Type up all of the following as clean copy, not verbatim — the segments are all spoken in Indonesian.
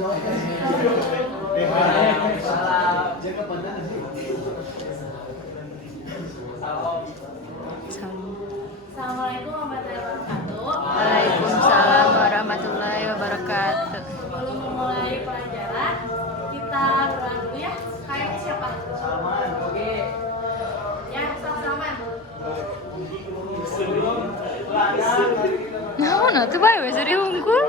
Assalamualaikum warahmatullahi wabarakatuh. Waalaikumsalam warahmatullahi wabarakatuh. Sebelum memulai pelajaran, kita berdoa dulu ya. Kayaknya siapa? Salman, oke. Ya, Salman. Sebelum pelajari Nah, tuh bae wis diungkul.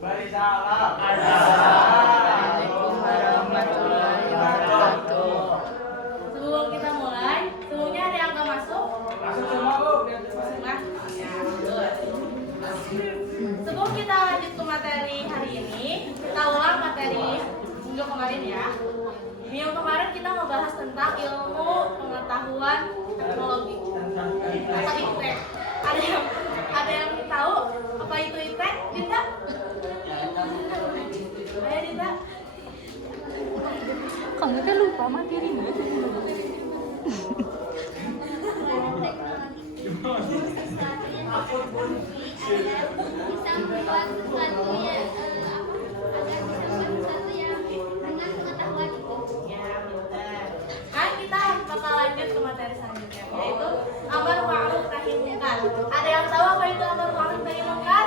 bari salam. Waalaikumsalam warahmatullahi wabarakatuh. Sebelum kita mulai, sebelumnya ada yang nggak masuk? Masuk semua, Bu. Masuk, Mas? Ya, betul. Sebelum kita lanjut ke materi hari ini, kita ulang materi minggu kemarin ya. Minggu kemarin kita membahas tentang ilmu pengetahuan teknologi atau IPTEK. Ada yang tahu apa itu IPTEK? Dinda? Ayo Dinda. Kamu kan lupa materinya. Bisa membuat sesuatu yang dengan pengetahuan itu. Ya, benar. Kan kita bakal lanjut ke materi selanjutnya, yaitu amar ma'ruf nahi munkar. Ada yang tahu apa itu amar ma'ruf nahi munkar?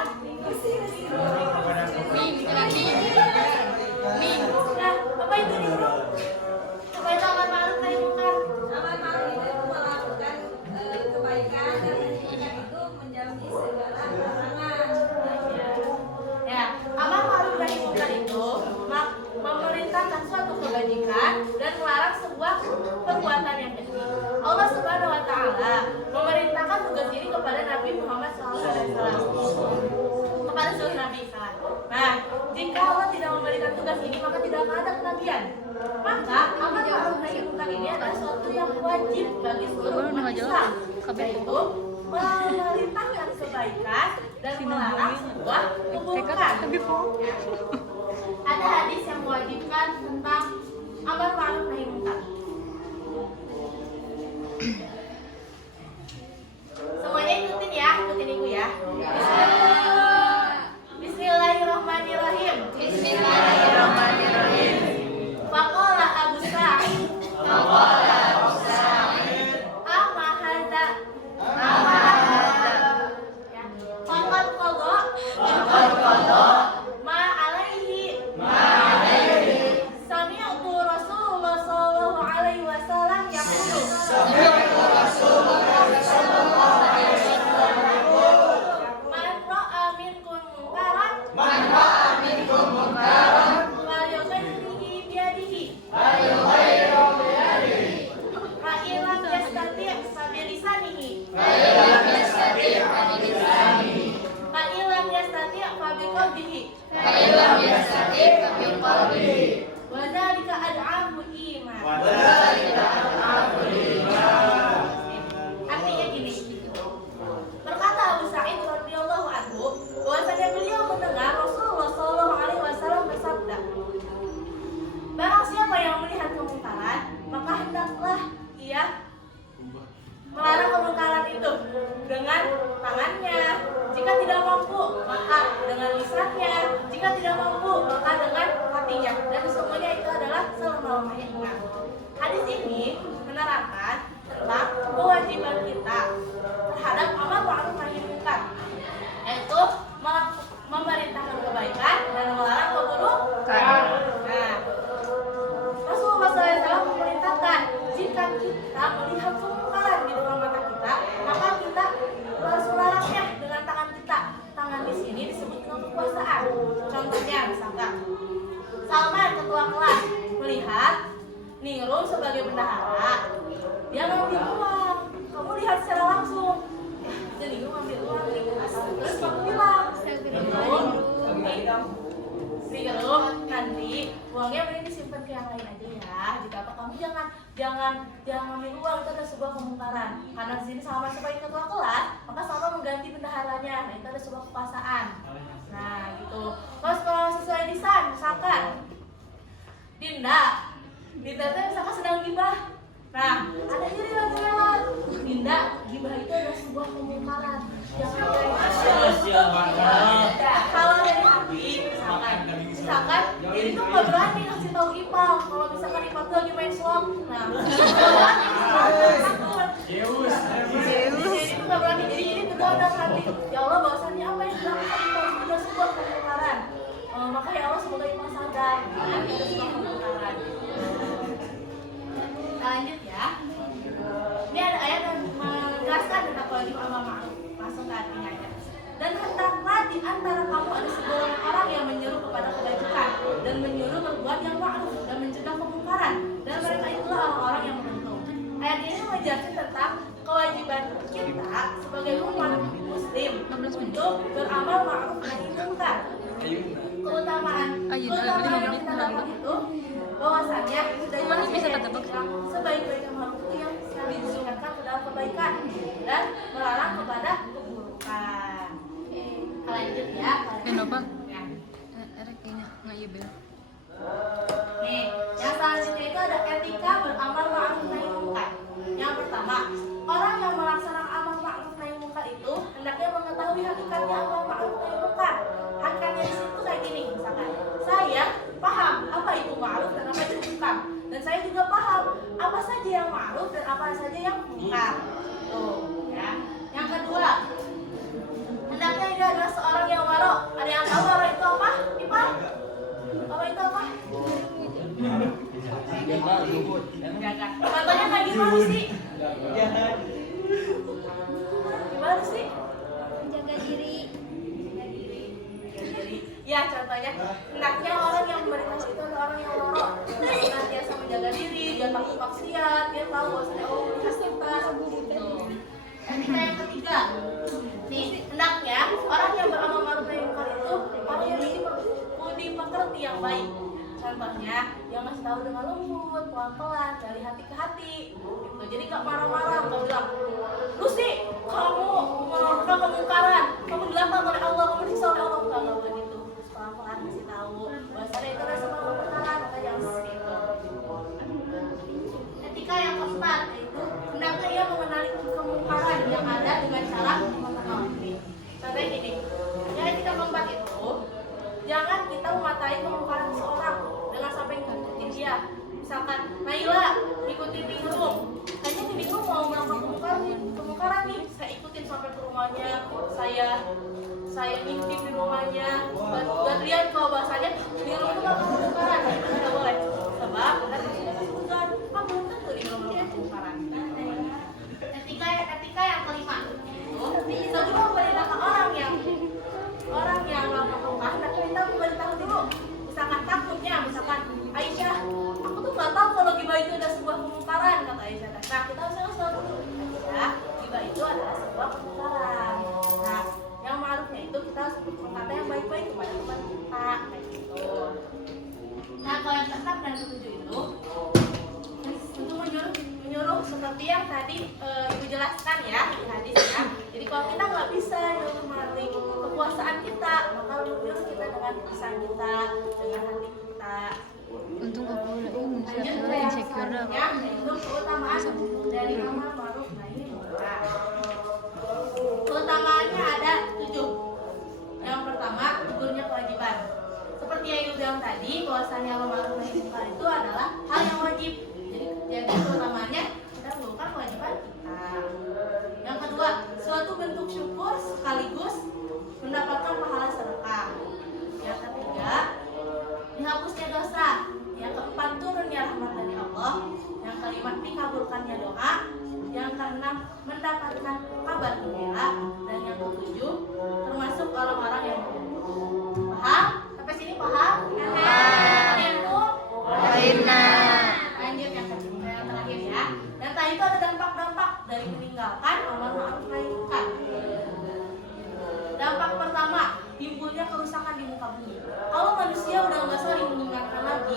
Nah, apa itu nih, Bro? Apa itu amar ma'ruf nahi munkar? Amar ma'ruf itu melakukan kebaikan dan mencegah itu menjauhi segala larangan. Ya, amar ma'ruf nahi munkar itu memerintahkan suatu kebajikan dan melarang sebuah perbuatan yang keji. Allah Subhanahu wa taala memerintahkan tugas ini kepada Nabi Muhammad SAW. Kepada seluruh nabi SAW. Nah, jika Allah tidak memberikan tugas ini, maka tidak akan ada kenabian. Maka amar ma'ruf nahi munkar ini adalah suatu yang wajib bagi seluruh umat Islam, yaitu memerintahkan kebaikan dan melarang sebuah keburukan. Ada hadis yang mewajibkan tentang amar ma'ruf nahi munkar. Semuanya ikutin ya, ikutin ibu ya. Bismillahirrahmanirrahim. Bismillahirrahmanirrahim. Faqala Abu Sa'id. Amma hadza. Ya. Faqad qada. Ma alaihi. Sami'tu Rasulullah sallallahu alaihi wasallam yaqulu. Man ra'a minkum munkaran falyughayyirhu biyadihi. Fa in lam yastati' fa bilisanihi. Fa in lam yastati' fa biqalbihi. Wa dzalika ad'afu iman. Artinya gini. Berkata Abu Sa'id radhiyallahu anhu, bahwasanya beliau mendengar Rasulullah sallallahu alaihi wasallam bersabda, barang siapa yang melihat kemungkaran, maka hendaklah ia melarang kemungkaran itu dengan tangannya. Jika tidak mampu, maka dengan lisannya. Jika tidak mampu, maka dengan hatinya. Dan semuanya itu adalah selama-lamanya iman. Hadis ini menerangkan tentang kewajiban kita terhadap amar ma'ruf nahi munkar, yaitu memerintahkan kebaikan dan melarang keburukan. Nah, Rasulullah SAW memerintahkan jika kita melihat kemungkaran di depan mata kita, maka kita harus melarangnya dengan tangan kita. Tangan di sini disebut dengan kekuasaan. Contohnya, misalkan Salman ketua kelas melihat Ningrum sebagai bendahara, dia ngambil uang. Kamu lihat secara langsung, itu Ningrum ngambil uang nih. Terus kamu bilang, Ningrum nanti uangnya mending disimpan ke yang lain aja ya. Jika apa kamu jangan ngambil uang, itu ada sebuah kemungkaran. Karena di sini sama sebagai ketua kelas, maka sama mengganti bendaharanya. Nah, itu ada sebuah kekuasaan. Nah, gitu. Terus kalau sesuai lisan, misalkan Dinda itu misalkan sedang gibah. Nah, ada iri lagi lewat. Dinda, gibah itu adalah sebuah kemungkaran. Jangan dari hati. Kalau dari hati, misalkan misalkan ini tuh nggak berani ngasih tahu Ipal kalau misalkan Ipal tuh lagi main slot. Nah, takut. Zeus. Jadi itu nggak berani. Jadi ini berdoa dalam hati, ya Allah bahwasannya apa yang dilakukan Ipal itu adalah sebuah kemungkaran. Maka ya Allah semoga Ipal sadar ada sebuah kemungkaran. Lanjut ya. Ini ada ayat yang menegaskan tentang kewajiban amar ma'ruf. Masuk ke artinya aja. Dan hendaklah di antara kamu ada segolongan orang yang menyuruh kepada kebajikan dan menyuruh berbuat yang ma'ruf dan mencegah kemungkaran, dan mereka itulah orang-orang yang beruntung. Ayat ini menjelaskan tentang kewajiban kita sebagai umat muslim untuk beramal ma'ruf nahi munkar. Keutamaan yang kita dapat itu bahwasannya dari sebaik-baiknya makhluk itu yang selalu diingatkan ke dalam kebaikan dan melarang kepada keburukan. Lanjut ya. Kenapa? Ya. Ada kayaknya nggak iya bel. Nih, yang selanjutnya itu ada etika beramal ma'ruf nahi munkar. Yang pertama, orang yang melaksanakan amal ma'ruf nahi munkar itu hendaknya mengetahui hakikatnya amal ma'ruf nahi munkar. Hakikatnya di situ kayak gini, misalkan saya paham apa itu ma'ruf dan apa itu munkar, dan saya juga paham apa saja yang ma'ruf dan apa saja yang munkar. Tuh, ya. Yang kedua, hendaknya dia adalah seorang yang waro. Ada yang tahu waro itu apa? Ipal? Waro itu apa? Contohnya kayak gimana sih? Gimana sih? Menjaga diri. Ya, contohnya hendaknya orang yang memberitahu itu adalah orang yang waro. Dia senantiasa menjaga diri, dia takut maksiat, dia tahu bahwasanya Allah melihat kita. Etika yang ketiga, nih hendaknya orang yang beramal ma'ruf nahi munkar itu orang yang budi pekerti yang baik. Contohnya, yang ngasih tahu dengan lembut, pelan-pelan, dari hati ke hati. Gitu. Jadi gak marah-marah, gak bilang, lu sih, kamu melakukan kemungkaran, kamu dilaknat oleh Allah, kamu disiksa oleh Allah. Gak boleh gitu. Pelan-pelan kasih tahu, bahwasanya itu adalah sebuah kemungkaran, maka jangan seperti itu. Etika yang keempat, yaitu hendaknya ia mengenali kemungkaran yang ada dengan cara mengetahui. Contohnya gini, yang etika keempat itu, jangan kita mematai kemungkaran seseorang dengan sampai ngikutin dia. Misalkan, Naila ngikutin Bingung, kayaknya nih Bingung mau melakukan kemungkaran nih, saya ikutin sampai ke rumahnya, saya ngintip di rumahnya, buat lihat kalau bahasanya Bingung itu melakukan kemungkaran, itu tidak boleh. Sebab kita sudah disebutkan, belum tentu dia melakukan kemungkaran. Etika yang kelima, itu sebelum memberitakan orang yang melakukan kemungkaran, tapi kita memberitahu dulu. Misalkan takutnya, misalkan Aisyah, aku tuh nggak tahu kalau gibah itu ada sebuah kemungkaran, kata Aisyah. Nah, kita harus ngasih tahu dulu, Aisyah, gibah itu adalah sebuah kemungkaran. Nah, yang ma'rufnya itu kita harus berkata yang baik-baik kepada teman kita, kayak gitu. Nah, kalau yang ke-6 dan ke-7 itu untuk menyuruh seperti yang tadi Ibu jelaskan ya di hadis ya. Jadi kalau kita nggak bisa nyuruh melalui kekuasaan kita, maka menyuruh kita dengan lisan kita, dengan hati kita. Untung aku udah ini Lanjut siapa ke yang insecure aku. selanjutnya, yaitu keutamaan dari amal ma'ruf nahi munkar. Keutamaannya ada 7. Yang pertama, gugurnya kewajiban. Seperti yang Ibu bilang tadi, bahwasannya amal ma'ruf nahi munkar itu adalah hal yang wajib. Jadi keutamaannya kita melakukan kewajiban kita. Yang kedua, suatu bentuk syukur sekaligus mendapatkan pahala sedekah. Yang ketiga, dihapusnya dosa. Yang keempat, turunnya rahmat dari Allah. Yang kelima, dikabulkannya doa. Yang keenam, mendapatkan kabar gembira. Dan yang ketujuh, termasuk orang-orang yang beruntung. Paham? Sampai sini paham? Paham. Itu lanjut yang terakhir ya. Dan tadi itu ada dampak-dampak dari meninggalkan amal ma'ruf nahi munkar. Dampak pertama, timbulnya kerusakan di muka bumi. Kalau manusia udah nggak saling mengingatkan lagi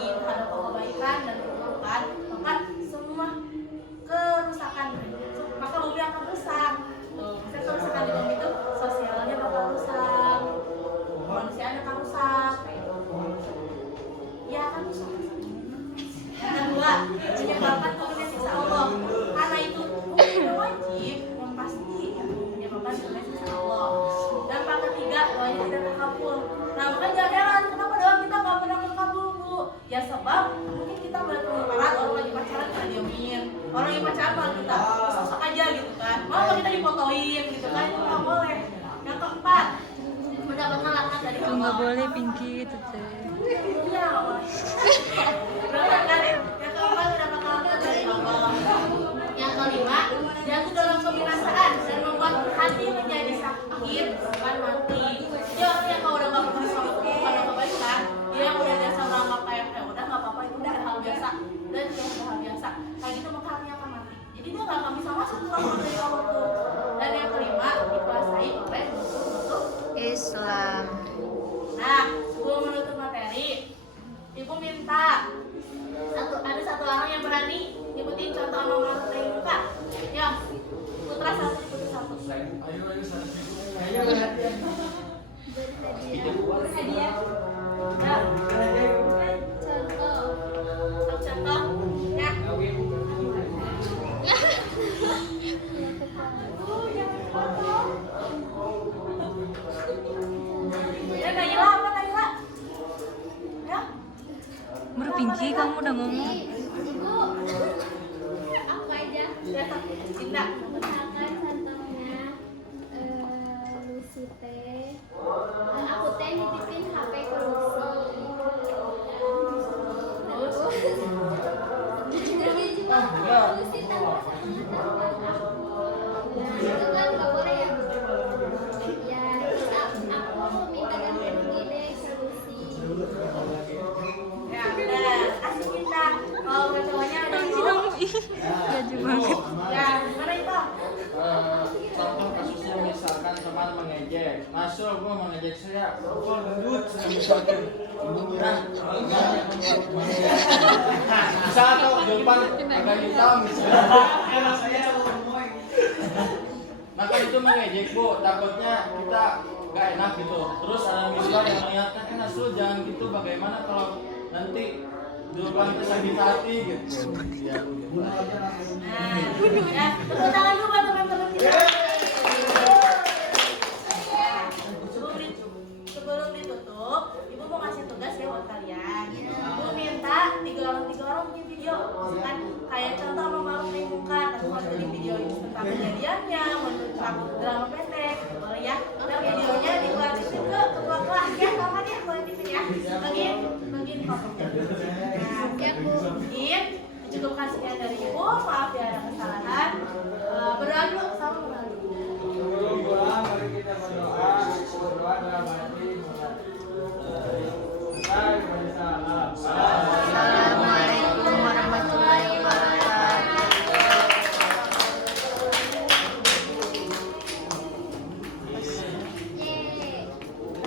sebab mungkin kita melihat kemungkaran orang lagi pacaran kita diemin, orang lagi pacaran malah kita sok aja gitu kan, malah kita difotoin gitu kan, itu nggak boleh. Yang keempat, mendapatkan laknat dari Itu Allah. nggak boleh Pinky itu teh. Iya, berat kan ya? Yang keempat, mendapatkan laknat dari Allah. Yang kelima, jatuh dalam kebinasaan dan membuat hati menjadi sakit bukan mati. Jadi orang yang kalau udah nggak peduli sama keburukan atau kebaikan, dia yang udah biasa menganggap kayak udah nggak apa-apa, itu udah hal biasa dan itu hal biasa. Kayak gitu maka hatinya akan mati. Jadi dia nggak akan bisa masuk ke rahmat dari Allah tuh. Dan yang kelima, dikuasai oleh musuh Islam. Nah, sebelum menutup materi, ibu minta ada satu orang yang berani nyebutin contoh amal ma'ruf nahi munkar. Ya, putra satu, putri satu. Hadiah. Ya, Contoh. satu contoh. Ya. Ya, Naila apa Naila? Ya. Baru Pinky kamu udah ngomong. Ibu. Aku aja. Ya, Indah. Misalkan contohnya Lucy teh, aku teh nitipin HP ke Lucy. Terus dia juga Lucy tanpa sepengetahuan aku. Nah itu kan nggak boleh ya. Ya terus aku minta ganti rugi deh ke Lucy. Ya, udah. Asik Indah. Kalau ketuanya ada Pinky ibu. dong. Gaji banget. Ya, gimana itu? Contoh kasusnya misalkan teman mengejek, masuk gua mengejek saya, gua gendut, saya misalkan, nah, bisa atau depan agak hitam, misalnya. Nah kan itu mengejek bu, takutnya kita gak enak gitu. Terus ada misal yang mengingatkan, Nasrul jangan gitu, bagaimana kalau nanti di depan kita sakit hati gitu. Ya. Nah, ya, tepuk tangan dulu buat teman-teman kita. Sebelum ditutup, ibu mau ngasih tugas ya buat kalian. Ibu minta tiga orang bikin video, kan kayak contoh amal ma'ruf nahi munkar, atau mau jadi video tentang kejadiannya, mau tentang drama pendek, boleh ya. Dan videonya dibuatin ke ketua kelas ya, kapan ya kualitasnya ya. Bagiin fotonya. Nah, ya Bu, mungkin cukup sekian dari ibu. Maaf ya ada